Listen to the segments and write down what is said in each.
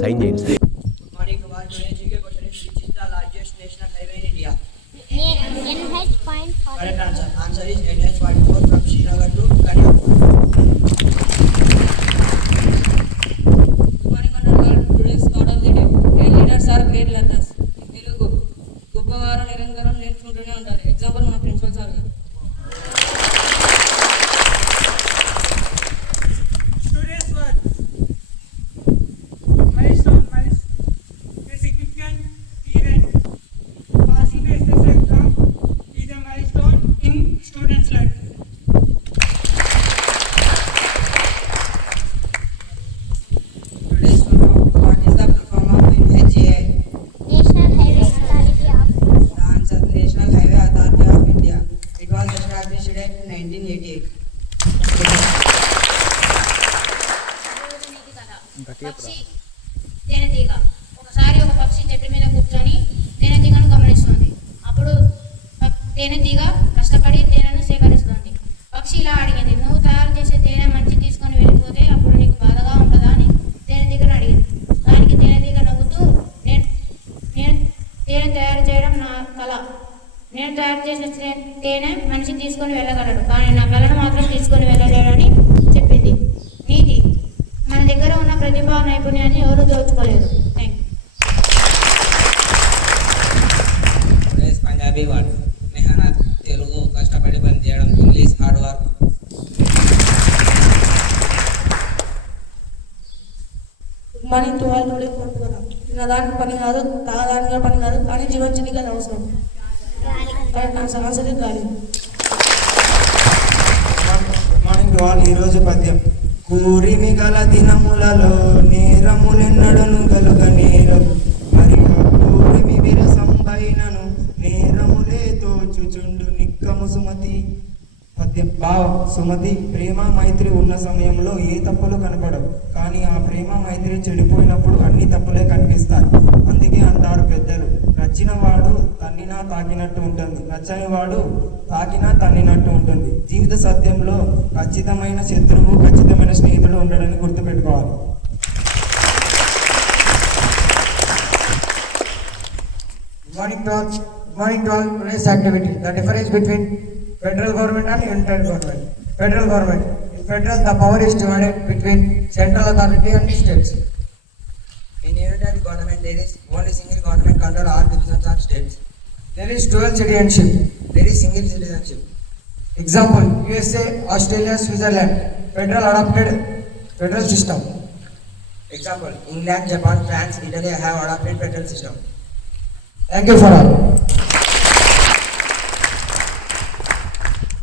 సైన్ చేయండి sir. Morning to all. Today's GK question is, which is the largest national highway in India? NH.44. Correct answer. Answer is NH44 from Srinagar to Kanyakumari. Good morning, honorable. Today's thought of the day. Great leaders are great learners. Telugu గొప్పవారు నిరంతరం నేర్చుకుంటూనే ఉంటారు. ఎగ్జాంపుల్ మన principal sir గారు. Today's word. Milestone. A significant event. Passing the SSC exam is a milestone in students' life. Today's full form. What is the full form of NHAI? National Highway Authority of The answer, National Highway Authority of India. It was established in 1988. పక్షి తేనెటీగ. ఒకసారి ఒక పక్షి చెట్టు మీద కూర్చొని తేనెటీగను గమనిస్తుంది. అప్పుడు తేనెటీగ కష్టపడి తేనెను సేకరిస్తుంది. పక్షి ఇలా అడిగింది, నువ్వు తయారు చేసే తేనె మంచి తీసుకొని వెళ్ళిపోతే అప్పుడు నీకు బాధగా ఉంటుందా అని తేనెటీగను అడిగింది. దానికి తేనెటీగ నవ్వుతూ, నేను తేనె తయారు చేయడం నా కళ. నేను తయారు చేసిన తేనె మనిషి తీసుకొని వెళ్ళగలడు, కానీ నా కళను మాత్రం తీసుకొని వెళ్ళలేడని చెప్పింది. నీతి, మన దగ్గర ఉన్న ప్రతిభా నైపుణ్యాన్ని ఎవరు దోచుకోలేదు. Thank you. Today's Punjabi word. Mehanat, Telugu, కష్టపడి పని చేయడం. English, hard work. Good morning to all. Today కొరకు కదా తినడానికి పని కాదు, తాగడానికి పని కాదు, కానీ జీవించడానికి అది అవసరం. Correct answer. ఆన్సర్ ఇస్ గాలి. Morning to all. ఈరోజు పద్యం. కూరిమి గల దినములలో నేరములెన్నడను గలుగ నేరము, మరి ఆ కూరిమి విరసంబైనను నేరములే తోచుచుండు నిక్కము సుమతి. పద్యం. భావం. సుమతి, ప్రేమ మైత్రి ఉన్న సమయంలో ఏ తప్పులు కనపడవు, కానీ ఆ ప్రేమ మైత్రి చెడిపోయినప్పుడు అన్ని తప్పులే కనిపిస్తాయి. అందుకే అంటారు పెద్దలు, నచ్చిన వాడు తన్నినా తాకినట్టు ఉంటుంది, నచ్చని వాడు తాకినా తన్నినట్టు ఉంటుంది. జీవిత సత్యంలో ఖచ్చితమైన శత్రువు, ఖచ్చితమైన స్నేహితుడు ఉండడని గుర్తుపెట్టుకోవాలి. Morning to all. Today's activity. The difference between federal government and union government. Federal government. In federal, the power is divided between central authority and states. In unitary government, there is only single government control all divisions of states. There is dual citizenship. There is single citizenship. Example: USA, Australia, Switzerland. Federal adopted federal system. Example: England, Japan, France, Italy have adopted federal system. Thank you for all.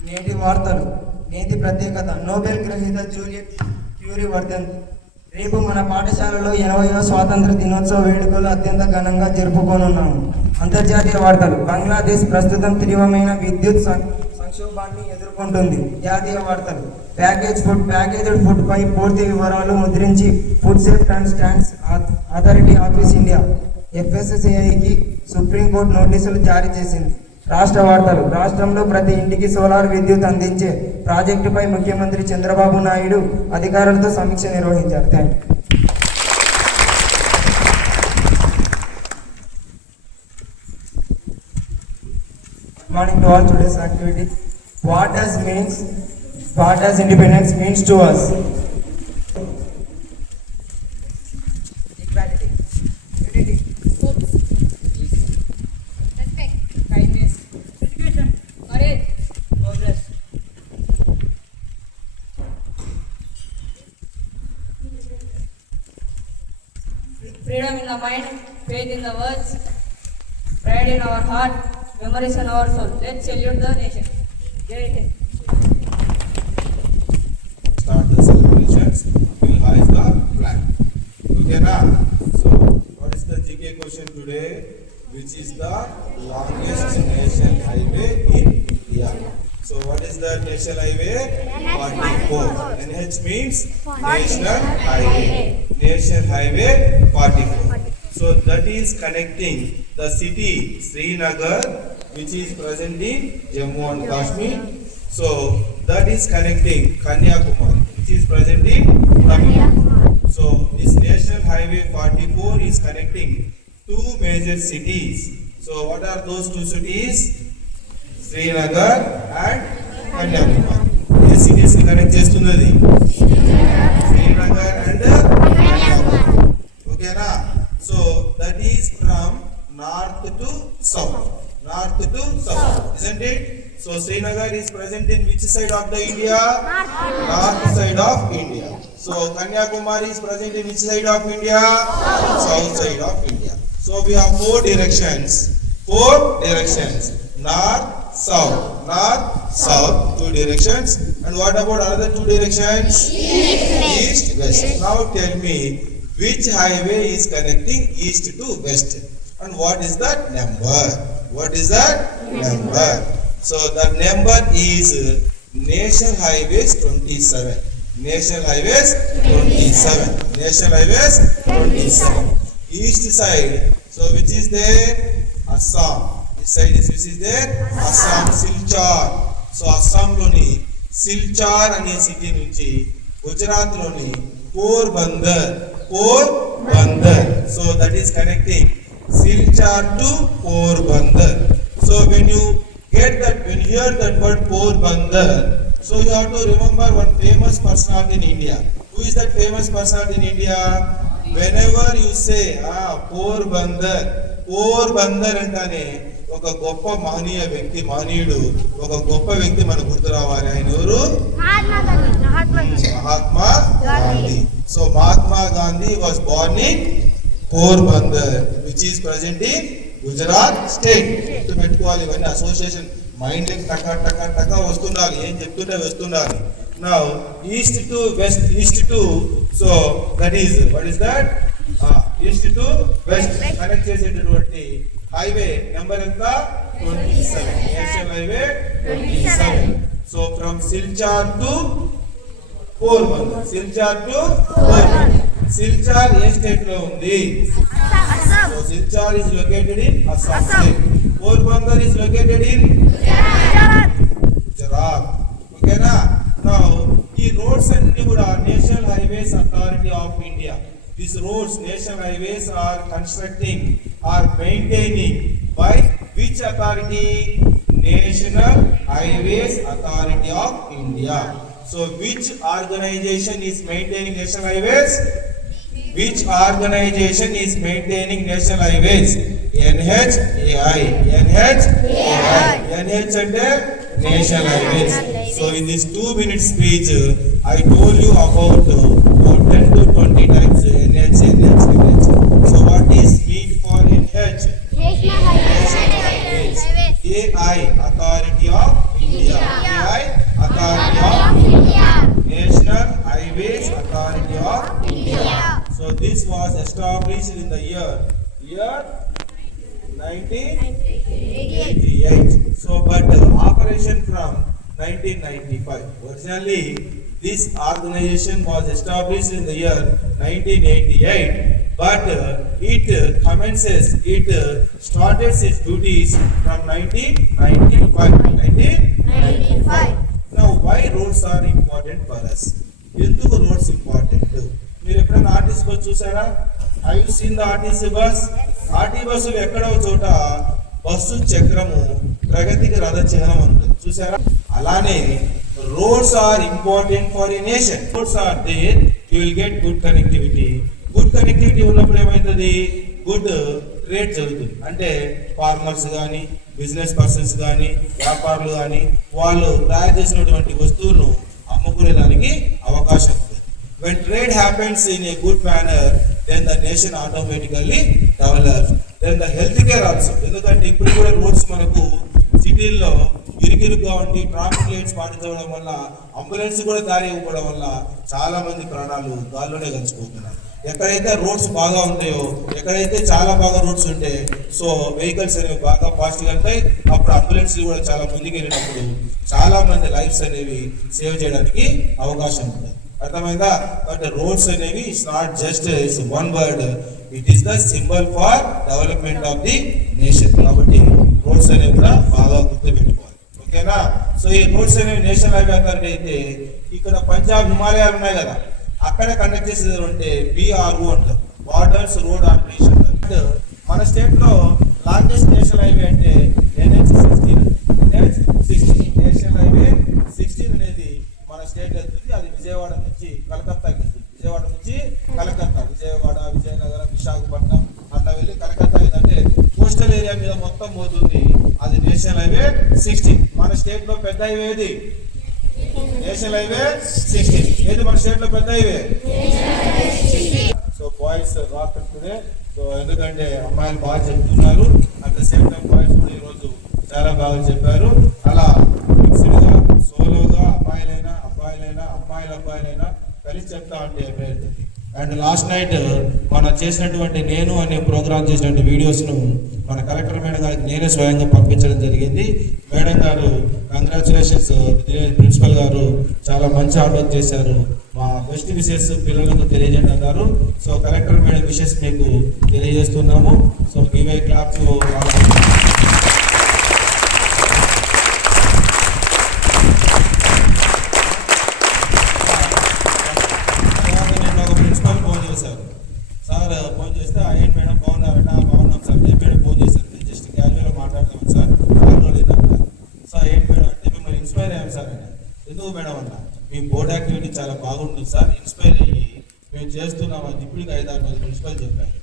నేటి వార్తలు. నేటి ప్రత్యేకత. నోబెల్ గ్రహీత Juliet Curie వర్ధంతి. రేపు మన పాఠశాలలో 80వ స్వాతంత్ర దినోత్సవ వేడుకలు అత్యంత ఘనంగా జరుపుకోనున్నాము. అంతర్జాతీయ వార్తలు. బంగ్లాదేశ్ ప్రస్తుతం తీవ్రమైన విద్యుత్ సంక్షోభాన్ని ఎదుర్కొంటుంది. జాతీయ వార్తలు. ప్యాకేజ్డ్ ఫుడ్ పై పూర్తి వివరాలు ముద్రించి food safety and standards authority of India FSSAIకి సుప్రీంకోర్టు నోటీసులు జారీ చేసింది. రాష్ట్ర వార్తలు. రాష్ట్రంలో ప్రతి ఇంటికి సోలార్ విద్యుత్ అందించే ప్రాజెక్టుపై ముఖ్యమంత్రి చంద్రబాబు నాయుడు అధికారులతో సమీక్ష నిర్వహించారు. Thank you. Morning to all. Today's activity. What does independence means to us? Equality. Unity. Respect. Kindness. Education. Courage. Progress. Freedom in the mind, faith in the words, pride in our heart, memories in our soul. Let's salute the nation. Jai Hind. Start the celebrations. We'll hoist the flag. Okay, now. So, what is the GK question today? Which is the longest national highway in India? So, what is the national highway? 44. NH means National Highway. National Highway 44. So, that is connecting the city Srinagar which is present in Jammu and Kashmir. So that is connecting Kanyakumari, which is present in Tamil Nadu. So this National Highway 44 is connecting two major cities. So what are those two cities? Srinagar and Kanyakumari. ఏ cities ని connect చేస్తున్నది? Srinagar and Kanyakumari. Okay na? So that is from north to south. North to south, isn't it? So Srinagar is present in which side of the India? North side of India. So Kanyakumari is present in which side of India? South side of India. So we have four directions. North, south, two directions. And what about another two directions? East, west. Now tell me, which highway is connecting east to west? And what is that number? Number. So the number is National Highways 27. National Highways 27. East side. So which is there? Assam. This side is which is there? Assam, Silchar. So Assam loni Silchar ane city nunchi Gujarat loni Porbandar. So that is connecting Silchar to Porbandar. So when you hear that word Porbandar, so you have to remember one famous personality in India. Who is that famous personality in India? Whenever you say Porbandar antane ఒక గొప్ప మహనీయుడు ఒక గొప్ప వ్యక్తి మనకు గుర్తు రావాలి. ఆయన ఎవరు? Mahatma Gandhi. So Mahatma Gandhi was born in Porbandar, which is present in Gujarat state. పెట్టుకోవాలి ఇవన్నీ అసోసియేషన్ మైండ్ టక వస్తుండాలి, ఏం చెప్తుంటే వస్తుండాలి. Now east to west, so that is what is that? East to west connect చేసేటటువంటి హైవే నెంబర్ ఎంత? 27. National highway 27. So from Silchar to Porbandar. Silchar ఏ స్టేట్ లో ఉంది? So Silchar is located in Assam state. Porbandar is located in Gujarat. Okay na? Now, these roads and National Highways Authority of India. These roads, national highways are constructing or maintaining by which authority? National Highways Authority of India. So which organization is maintaining national highways? Which organization is maintaining national highways? NHAI. NH అంటే National Highways. So in this 2-minute speech, I told you about 10 to 20 times NH. So what is mean for NH? National Highways. AI, Authority of India. AI, Authority of India. National Highways Authority of India. So this was established in the year 1988. So but operation from 1995. Originally this organization was established in the year 1988, but it started its duties from 1995. Now why roads are important for us? ఎందుకు roads important? మీరు ఎప్పుడైనా RTC bus చూసారా? Have you seen the RTC bus? RTC బస్సులు ఎక్కడో చోట బస్సు చక్రము ప్రగతికి రథ చిహ్నం ఉంటుంది, చూసారా? అలానే roads are important for a nation. Roads are there, you will get good connectivity. Good connectivity ఉన్నప్పుడు ఏమవుతుంది? గుడ్ ట్రేడ్ జరుగుతుంది. అంటే ఫార్మర్స్ కానీ, బిజినెస్ పర్సన్స్ కానీ, వ్యాపారులు కానీ వాళ్ళు తయారు చేసినటువంటి వస్తువులను అమ్ముకునే దానికి అవకాశం ఉంటుంది. When trade happens in a good manner, then the nation automatically develops. Then the healthcare also. ఎందుకంటే ఇప్పుడు కూడా రోడ్స్ మనకు సిటీల్లో ఇరుకిరుగ్గా ఉండి ట్రాఫిక్ లైట్స్ పాటించడం వల్ల, అంబులెన్స్ కూడా దారి ఇవ్వడం వల్ల చాలా మంది ప్రాణాలు గాల్లోనే గడిచిపోతున్నారు. ఎక్కడైతే రోడ్స్ బాగా ఉంటాయో, ఎక్కడైతే చాలా బాగా రోడ్స్ ఉంటాయి, సో వెహికల్స్ అనేవి బాగా ఫాస్ట్గా వెళ్తాయి. అప్పుడు అంబులెన్స్లు కూడా చాలా ముందుకు వెళ్ళినప్పుడు చాలా మంది లైఫ్స్ అనేవి సేవ్ చేయడానికి అవకాశం ఉంటుంది. అర్థమైందా? బట్ రోడ్స్ అనేవి it's not just it's one word, it is the symbol for development of the nation. కాబట్టి రోడ్స్ అనేవి కూడా బాగా గుర్తుపెట్టుకోవాలి. ఓకేనా? సో ఈ రోడ్స్ అనేవి నేషనల్ హైవే అథారిటీ అయితే ఇక్కడ పంజాబ్ హిమాలయాలు ఉన్నాయి కదా, అక్కడ కండక్ట్ చేసేది అంటే BRO అంటారు, బార్డర్స్ రోడ్ ఆపరేషన్. మన స్టేట్ లో లాంగెస్ట్ నేషనల్ హైవే అంటే NH16. నేషనల్ హైవే 16 అనేది మన స్టేట్ వెళ్తుంది. అది విజయవాడ నుంచి కలకత్తాకి వెళ్తుంది. విజయవాడ నుంచి కలకత్తా, విజయవాడ, విజయనగరం, విశాఖపట్నం అట్లా వెళ్ళి కలకత్తా ఏంటంటే కోస్టల్ ఏరియా మీద మొత్తం పోతుంది. అది నేషనల్ హైవే 16. మన స్టేట్ లో పెద్ద హైవే ఏది? National highway 16. ఏది మన స్టేట్ లో పెద్ద highway? So boys rock today. So ఎందుకంటే అమ్మాయిలు బాగా చెప్తున్నారు, at the same time boys కూడా ఈరోజు చాలా బాగా చెప్పారు. అలా మిక్స్డ్గా సోలోగా అమ్మాయిలైనా అబ్బాయిలైనా కలిసి చెప్తా ఉంటే ఏమవుతుంది. అండ్ లాస్ట్ నైట్ మనం చేసినటువంటి నేను అనే ప్రోగ్రామ్ చేసినటువంటి వీడియోస్ను మన కలెక్టర్ మేడం గారికి నేనే స్వయంగా పంపించడం జరిగింది. మేడం గారు కంగ్రాచులేషన్స్, ప్రిన్సిపల్ గారు చాలా మంచి ఆర్డర్ చేశారు, మా బెస్ట్ విషెస్ పిల్లలకు తెలియజేయండి అన్నారు. సో కలెక్టర్ మేడం విషెస్ మీకు తెలియజేస్తున్నాము. So give a clap to principal phone చేశారు. సార్ ఫోన్ చేస్తే అయ్యండి మేడం బాగున్నారట, బాగున్నాం సార్. మేడం ఫోన్ చేశారు, నేను జస్ట్ క్యాజువల్గా మాట్లాడతాను సార్, అన్నారు. సో ఏంటి మేడం అంటే మిమ్మల్ని ఇన్స్పైర్ అయ్యాం సార్ అన్న. ఎందుకు మేడం అన్న, మీ బోర్డ్ యాక్టివిటీ చాలా బాగుంటుంది సార్, ఇన్స్పైర్ అయ్యి మేము చేస్తున్నాం అని ఇప్పటికి 5-6 మంది ప్రిన్సిపల్ చెప్పారు.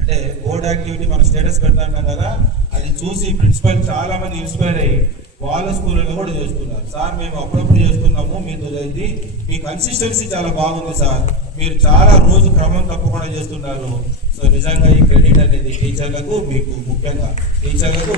అంటే బోర్డ్ యాక్టివిటీ మనం స్టేటస్ పెడతాం కదా, అది చూసి ప్రిన్సిపల్ చాలా మంది ఇన్స్పైర్ అయ్యి వాళ్ళ స్కూల్లో కూడా చేస్తున్నారు. సార్ మేము అప్పుడప్పుడు చేస్తున్నాము, మీతో ఇది మీ కన్సిస్టెన్సీ చాలా బాగుంది సార్, మీరు చాలా రోజు క్రమం తప్పకుండా చేస్తున్నారు. సో నిజంగా ఈ క్రెడిట్ అనేది టీచర్లకు, మీకు ముఖ్యంగా టీచర్లకు